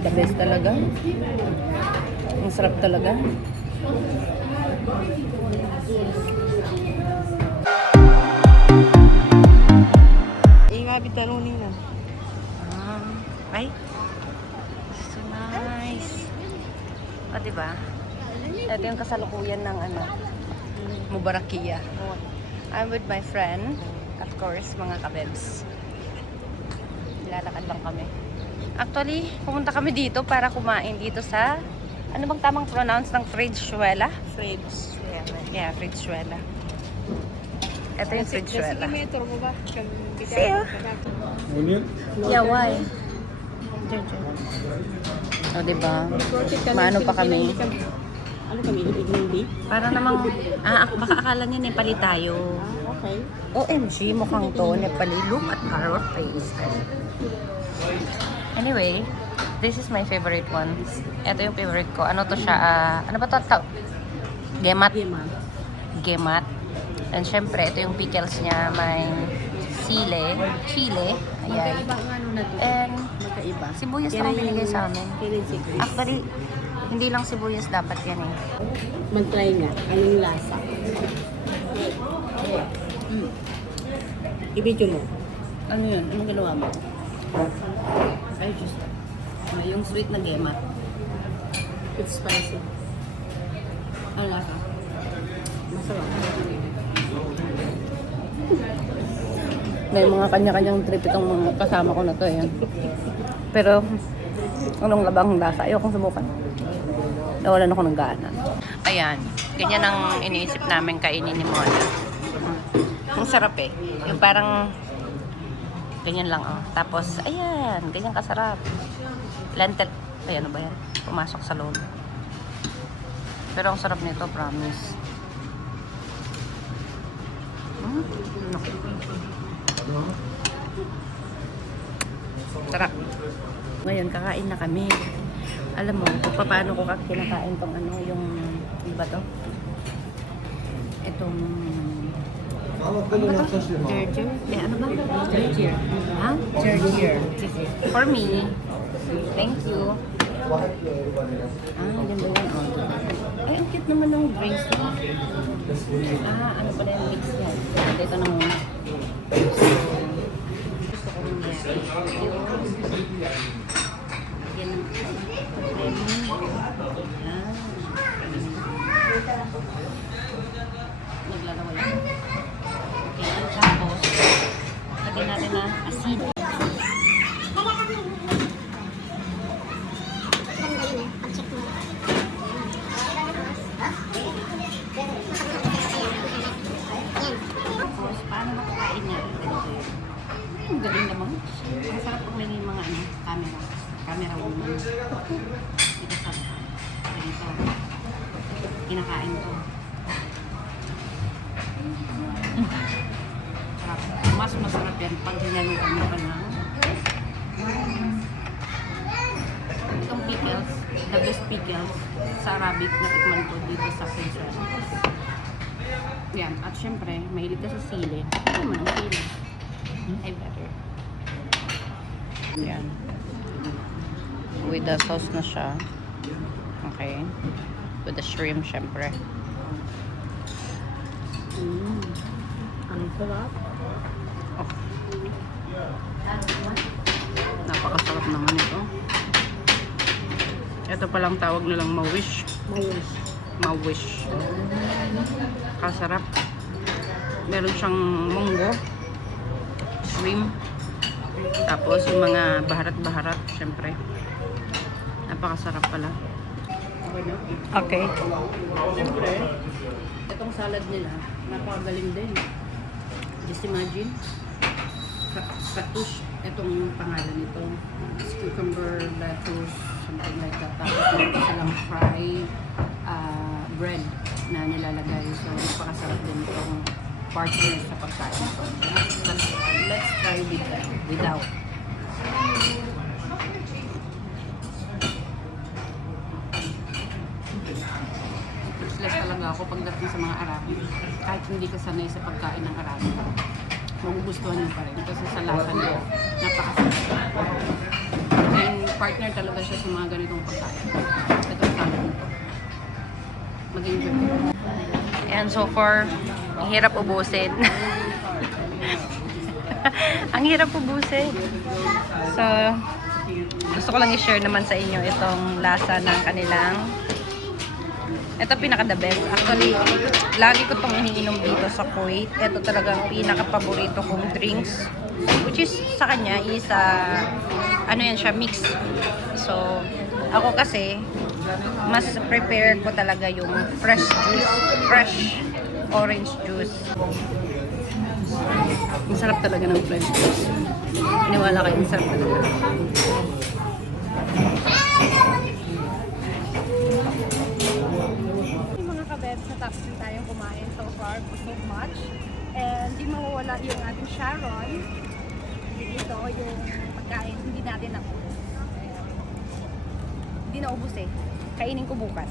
The best talaga. Ang sarap talaga. Bitanunin na. Ay. So nice. O, diba? Ito yung kasalukuyan ng ano, Mubarakia. I'm with my friend. Of course, mga kabebs. Lalakad lang kami. Actually, pumunta kami dito para kumain dito sa, ano bang tamang pronounce ng Fridzuela? Fridzuela. Yeah, Fridzuela. Ito yung Fridzuela. See ya. Onion? Yeah, why? O, diba? Maano pa kami? Ano kami? Hindi? Para namang, baka akala niya Nepali tayo. Okay. OMG, mukhang to, Nepali. Look at our face. Anyway, this is my favorite one. Ito yung favorite ko. Ano to siya? Ano ba to? Gemat. Gemat. And syempre, ito yung pickles niya. May chile. Ayan. Magkaiba ang ano na to. And Magkaiba. sibuyas na ang binigay sa amin. Actually, hindi lang sibuyas dapat yan eh. Mag-try nga. Anong lasa? Ibidyo mo. Ano yun? Anong ginawa mo? Ay, just yung sweet na gemat. It's spicy. Ano lasa? Masarap. May mga kanya-kanyang trip itong mga kasama ko na to yan. Pero, anong labang lasa? Ayokong subukan. Nawalan ako ng gana. Ayan. Ganyan ang iniisip namin kainin ni Mona. Ang sarap eh. Yung parang ganyan lang oh. Tapos, ayan. Ganyan kasarap. Lentil. Ay, ano ba yan? Pumasok sa loob. Pero ang sarap nito, promise. Sarap. Ngayon, kakain na kami. Alam mo, kung paano ko kinakain tong ano, yung, ano ba to? Itong, ano ba to? Gerger? Eh, ano ba? Gerger. Ha? Gerger. For me. Thank you. Ganda yan. Oh. Ay, ang cute naman ng drinks mo. Ano pala yung mix yan? Ito na muna. Gusto ko rin yan. Yan ang naglalawa yan. Okay, tapos lagyan natin na asin. Tapos, paano makakain niya? Ang galing naman. Masarap pag may mga camera woman. Ito sa ganito. Kinakain ko. Sarap. Mas masarap yan pag hinaluan mo pa na. Itong pickles, the best pickles sa Arabic na tikman ko dito sa Fridzuela. Yan. At syempre, mahilig ka sa sili. Ito man ang sili. Ay, better. Yan. With the sauce na siya. Okay. With the shrimp, syempre. Ang sarap. Oh. Napakasarap naman ito. Ito palang tawag nilang mawish. Mawish. Kasarap. Meron siyang munggo, shrimp, tapos yung mga baharat-baharat, syempre. Napakasarap pala. Okay. Syempre, itong salad nila, napakagaling din. Just imagine, katush, itong pangalan nito. Cucumber, lettuce, something like that. Tapos meron silang fry bread na nilalagay. So, napakasarap din itong partner sa pagkain. Let's try without. Useless talaga ako pagdating sa mga Arabi. Kahit hindi ka sanay sa pagkain ng Arabi, magugustuhan mo pa rin. Kasi sa lasa nyo, napakasarap. And partner talaga siya sa mga ganitong pagkain. Ito sa akin ito. Maging good. Ayan, so far, ang hirap ubusin. Ang hirap ubusin. So, gusto ko lang i-share naman sa inyo itong lasa ng kanilang. Ito pinaka the best. Actually, lagi ko itong iniinom dito sa Kuwait. Ito talagang pinaka-paborito kong drinks. Which is sa kanya is ano yan siya, mix. So, ako kasi mas prepare ko talaga yung fresh juice, fresh orange juice. Ang sarap talaga ng fresh juice. Iniwala kayo, ang sarap talaga. Mga kabebs, natapos din tayong kumain so far, so much. And di mawawala yung ating Sharon. Dito yung pagkain, hindi natin naubos. Hindi naubos eh. Kainin ko bukas.